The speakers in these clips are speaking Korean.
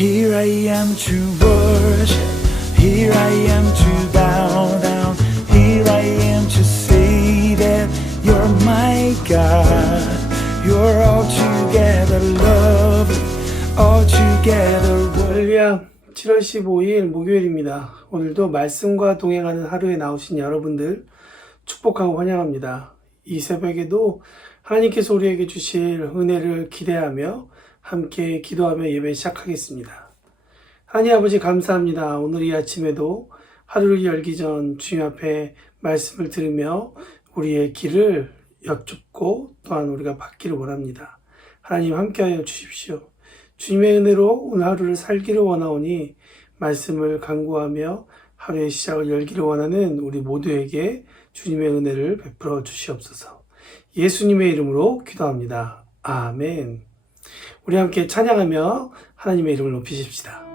Here I am to worship. Here I am to bow down. Here I am to say that you're my God. You're altogether lovely. Altogether 할렐루야 7월 15일 목요일입니다. 오늘도 말씀과 동행하는 하루에 나오신 여러분들 축복하고 환영합니다. 이 새벽에도 하나님께서 우리에게 주실 은혜를 기대하며 함께 기도하며 예배 시작하겠습니다. 하나님 아버지 감사합니다. 오늘 이 아침에도 하루를 열기 전 주님 앞에 말씀을 들으며 우리의 길을 여쭙고 또한 우리가 받기를 원합니다. 하나님 함께하여 주십시오. 주님의 은혜로 오늘 하루를 살기를 원하오니 말씀을 강구하며 하루의 시작을 열기를 원하는 우리 모두에게 주님의 은혜를 베풀어 주시옵소서. 예수님의 이름으로 기도합니다. 아멘. 우리 함께 찬양하며 하나님의 이름을 높이십시다.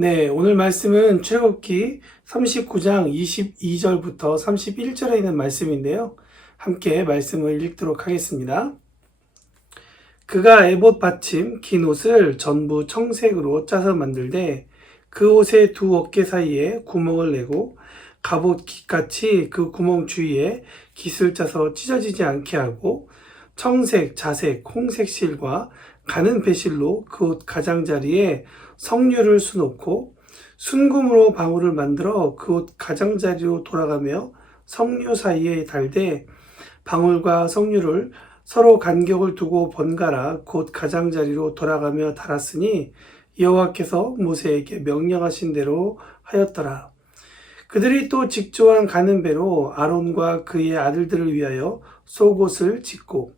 네, 오늘 말씀은 출애굽기 39장 22절부터 31절에 있는 말씀인데요. 함께 말씀을 읽도록 하겠습니다. 그가 에봇 받침 긴 옷을 전부 청색으로 짜서 만들되 그 옷의 두 어깨 사이에 구멍을 내고 갑옷 깃같이 그 구멍 주위에 깃을 짜서 찢어지지 않게 하고 청색, 자색, 홍색 실과 가는 배실로 그 옷 가장자리에 석류를 수놓고 순금으로 방울을 만들어 그 옷 가장자리로 돌아가며 석류 사이에 달되 방울과 석류를 서로 간격을 두고 번갈아 곧 가장자리로 돌아가며 달았으니 여호와께서 모세에게 명령하신 대로 하였더라. 그들이 또 직조한 가는 배로 아론과 그의 아들들을 위하여 속옷을 짓고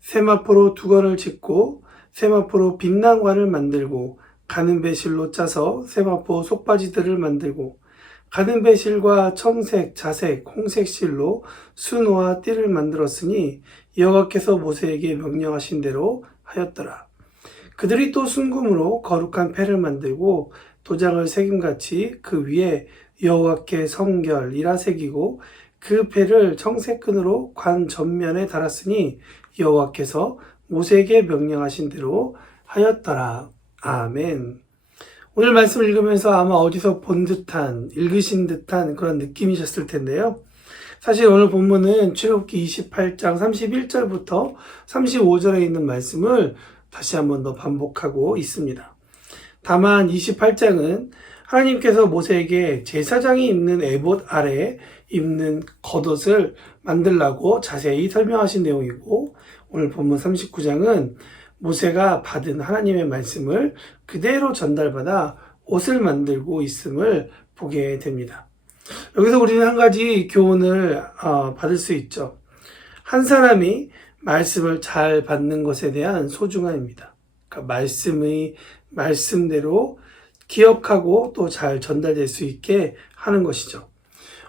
세마포로 두건을 짓고 세마포로 빛난관을 만들고 가는 배실로 짜서 세마포 속바지들을 만들고 가는 배실과 청색, 자색, 홍색 실로 수노와 띠를 만들었으니 여호와께서 모세에게 명령하신 대로 하였더라. 그들이 또 순금으로 거룩한 패를 만들고 도장을 새김같이 그 위에 여호와께 성결이라 새기고 그 패를 청색끈으로 관 전면에 달았으니 여호와께서 모세에게 명령하신 대로 하였더라. 아멘. 오늘 말씀 읽으면서 아마 어디서 본 듯한, 읽으신 듯한 그런 느낌이셨을 텐데요. 사실 오늘 본문은 출애굽기 28장 31절부터 35절에 있는 말씀을 다시 한번 더 반복하고 있습니다. 다만 28장은 하나님께서 모세에게 제사장이 입는 에봇 아래에 입는 겉옷을 만들라고 자세히 설명하신 내용이고 오늘 본문 39장은 모세가 받은 하나님의 말씀을 그대로 전달받아 옷을 만들고 있음을 보게 됩니다. 여기서 우리는 한 가지 교훈을 어, 받을 수 있죠. 한 사람이 말씀을 잘 받는 것에 대한 소중함입니다. 그러니까 말씀의 말씀대로 기억하고 또 잘 전달될 수 있게 하는 것이죠.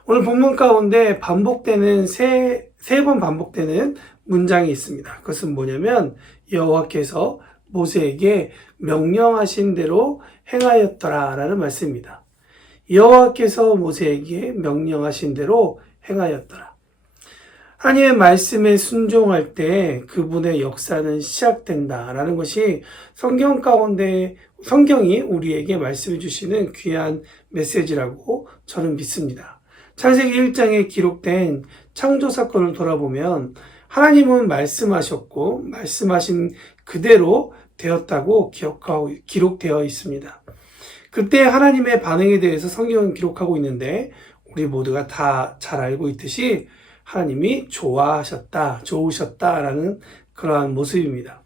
오늘 본문 가운데 반복되는 세, 세 번 반복되는 문장이 있습니다. 그것은 뭐냐면 여호와께서 모세에게 명령하신 대로 행하였더라라는 말씀입니다. 여호와께서 모세에게 명령하신 대로 행하였더라. 하나님의 말씀에 순종할 때 그분의 역사는 시작된다라는 것이 성경 가운데 성경이 우리에게 말씀해 주시는 귀한 메시지라고 저는 믿습니다. 창세기 1장에 기록된 창조 사건을 돌아보면 하나님은 말씀하셨고 말씀하신 그대로 되었다고 기억하고 기록되어 있습니다. 그때 하나님의 반응에 대해서 성경은 기록하고 있는데 우리 모두가 다 잘 알고 있듯이 하나님이 좋아하셨다, 좋으셨다라는 그러한 모습입니다.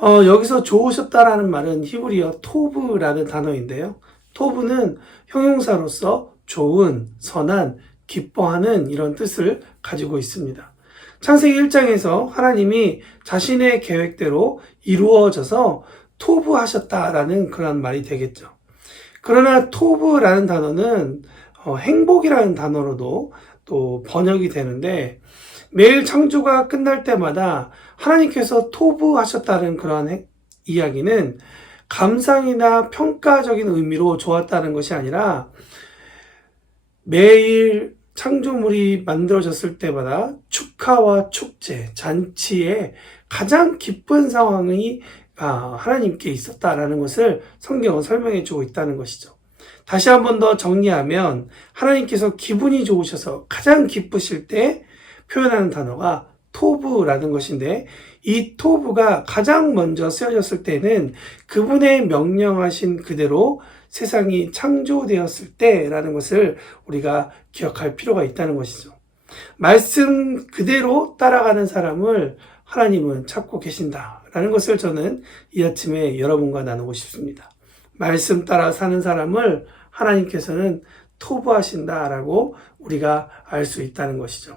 어, 여기서 좋으셨다라는 말은 히브리어 토브라는 단어인데요. 토브는 형용사로서 좋은, 선한, 기뻐하는 이런 뜻을 가지고 있습니다. 창세기 1장에서 하나님이 자신의 계획대로 이루어져서 토브하셨다라는 그런 말이 되겠죠. 그러나 토브라는 단어는 어, 행복이라는 단어로도 또 번역이 되는데 매일 창조가 끝날 때마다 하나님께서 토부하셨다는 그러한 해- 이야기는 감상이나 평가적인 의미로 좋았다는 것이 아니라 매일 창조물이 만들어졌을 때마다 축하와 축제, 잔치에 가장 기쁜 상황이 아, 하나님께 있었다라는 것을 성경은 설명해 주고 있다는 것이죠. 다시 한 번 더 정리하면 하나님께서 기분이 좋으셔서 가장 기쁘실 때 표현하는 단어가 토브라는 것인데 이 토브가 가장 먼저 쓰여졌을 때는 그분의 명령하신 그대로 세상이 창조되었을 때라는 것을 우리가 기억할 필요가 있다는 것이죠. 말씀 그대로 따라가는 사람을 하나님은 찾고 계신다라는 것을 저는 이 아침에 여러분과 나누고 싶습니다. 말씀 따라 사는 사람을 하나님께서는 토부하신다라고 우리가 알 수 있다는 것이죠.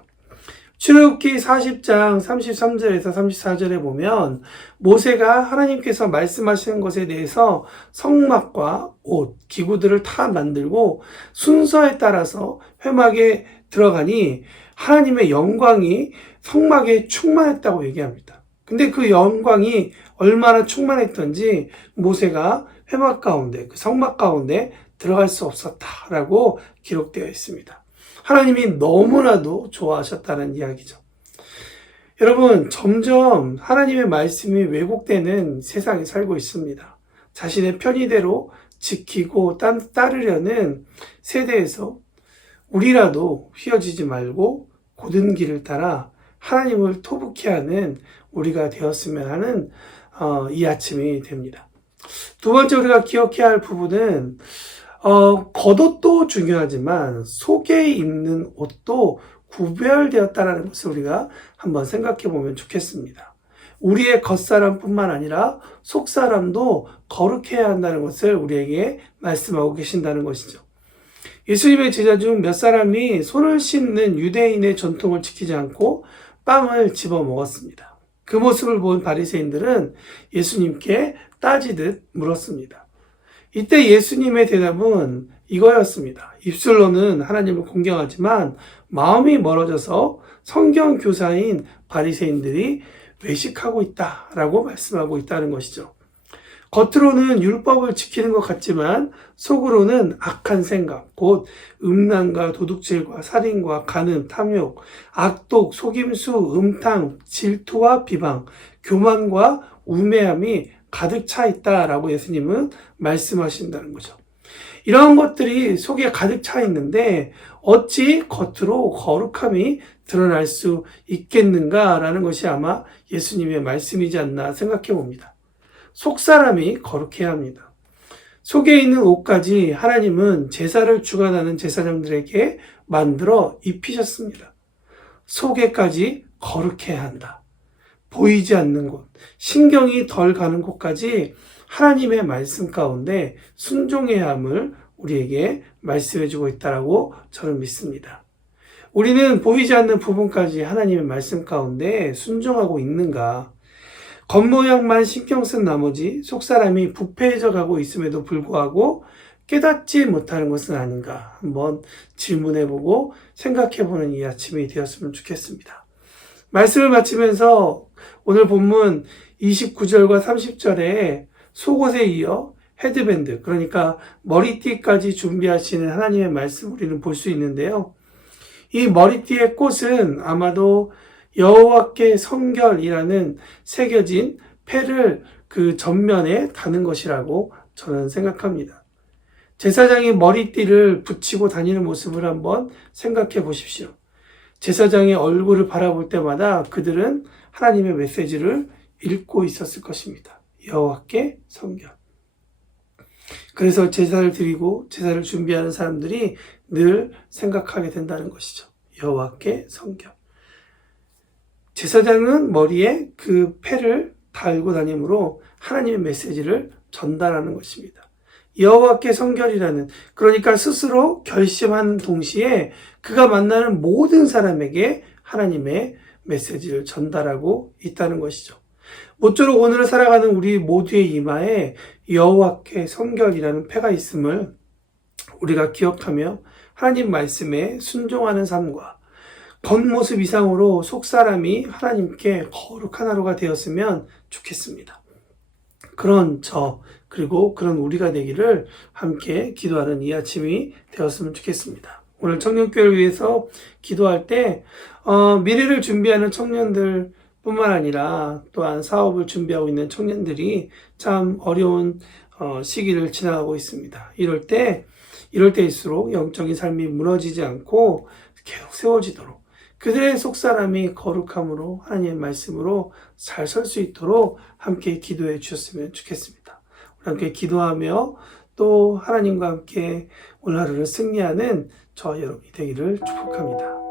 출애굽기 40장 33절에서 34절에 보면 모세가 하나님께서 말씀하시는 것에 대해서 성막과 옷, 기구들을 다 만들고 순서에 따라서 회막에 들어가니 하나님의 영광이 성막에 충만했다고 얘기합니다. 근데 그 영광이 얼마나 충만했던지 모세가 회막 가운데, 그 성막 가운데 들어갈 수 없었다라고 기록되어 있습니다. 하나님이 너무나도 좋아하셨다는 이야기죠. 여러분, 점점 하나님의 말씀이 왜곡되는 세상에 살고 있습니다. 자신의 편의대로 지키고 따- 따르려는 세대에서 우리라도 휘어지지 말고 고든 길을 따라 하나님을 토북해 하는 우리가 되었으면 하는 어, 이 아침이 됩니다. 두 번째 우리가 기억해야 할 부분은 어, 겉옷도 중요하지만 속에 입는 옷도 구별되었다라는 것을 우리가 한번 생각해 보면 좋겠습니다. 우리의 겉사람뿐만 아니라 속사람도 거룩해야 한다는 것을 우리에게 말씀하고 계신다는 것이죠. 예수님의 제자 중 몇 사람이 손을 씻는 유대인의 전통을 지키지 않고 빵을 집어 먹었습니다. 그 모습을 본 바리새인들은 예수님께 따지듯 물었습니다. 이때 예수님의 대답은 이거였습니다. 입술로는 하나님을 공경하지만 마음이 멀어져서 성경 교사인 바리새인들이 외식하고 있다라고 말씀하고 있다는 것이죠. 겉으로는 율법을 지키는 것 같지만 속으로는 악한 생각, 곧 음란과 도둑질과 살인과 간음, 탐욕, 악독, 속임수, 음탕, 질투와 비방, 교만과 우매함이 가득 차 있다라고 예수님은 말씀하신다는 거죠. 이러한 것들이 속에 가득 차 있는데 어찌 겉으로 거룩함이 드러날 수 있겠는가라는 것이 아마 예수님의 말씀이지 않나 생각해 봅니다. 속 사람이 거룩해야 합니다. 속에 있는 옷까지 하나님은 제사를 주관하는 제사장들에게 만들어 입히셨습니다. 속에까지 거룩해야 한다. 보이지 않는 곳, 신경이 덜 가는 곳까지 하나님의 말씀 가운데 순종해야 함을 우리에게 말씀해 주고 있다라고 저는 믿습니다. 우리는 보이지 않는 부분까지 하나님의 말씀 가운데 순종하고 있는가? 겉모양만 신경 쓴 나머지 속사람이 부패해져 가고 있음에도 불구하고 깨닫지 못하는 것은 아닌가 한번 질문해 보고 생각해 보는 이 아침이 되었으면 좋겠습니다. 말씀을 마치면서 오늘 본문 29절과 30절에 속옷에 이어 헤드밴드, 그러니까 머리띠까지 준비하시는 하나님의 말씀 우리는 볼 수 있는데요. 이 머리띠의 꽃은 아마도 여호와께 성결이라는 새겨진 패를 그 전면에 다는 것이라고 저는 생각합니다. 제사장이 머리띠를 붙이고 다니는 모습을 한번 생각해 보십시오. 제사장의 얼굴을 바라볼 때마다 그들은 하나님의 메시지를 읽고 있었을 것입니다. 여호와께 성결. 그래서 제사를 드리고 제사를 준비하는 사람들이 늘 생각하게 된다는 것이죠. 여호와께 성결. 제사장은 머리에 그 패를 달고 다니므로 하나님의 메시지를 전달하는 것입니다. 여호와께 성결이라는 그러니까 스스로 결심한 동시에 그가 만나는 모든 사람에게 하나님의 메시지를 전달하고 있다는 것이죠. 모쪼록 오늘을 살아가는 우리 모두의 이마에 여호와께 성결이라는 패가 있음을 우리가 기억하며 하나님 말씀에 순종하는 삶과 겉모습 이상으로 속사람이 하나님께 거룩한 하루가 되었으면 좋겠습니다. 그런 저 그리고 그런 우리가 되기를 함께 기도하는 이 아침이 되었으면 좋겠습니다. 오늘 청년교회를 위해서 기도할 때 어, 미래를 준비하는 청년들 뿐만 아니라 또한 사업을 준비하고 있는 청년들이 참 어려운 어, 시기를 지나가고 있습니다. 이럴 때 이럴 때일수록 영적인 삶이 무너지지 않고 계속 세워지도록 그들의 속사람이 거룩함으로 하나님의 말씀으로 잘 설 수 있도록 함께 기도해 주셨으면 좋겠습니다. 우리 함께 기도하며 또 하나님과 함께 오늘 하루를 승리하는 저 여러분이 되기를 축복합니다.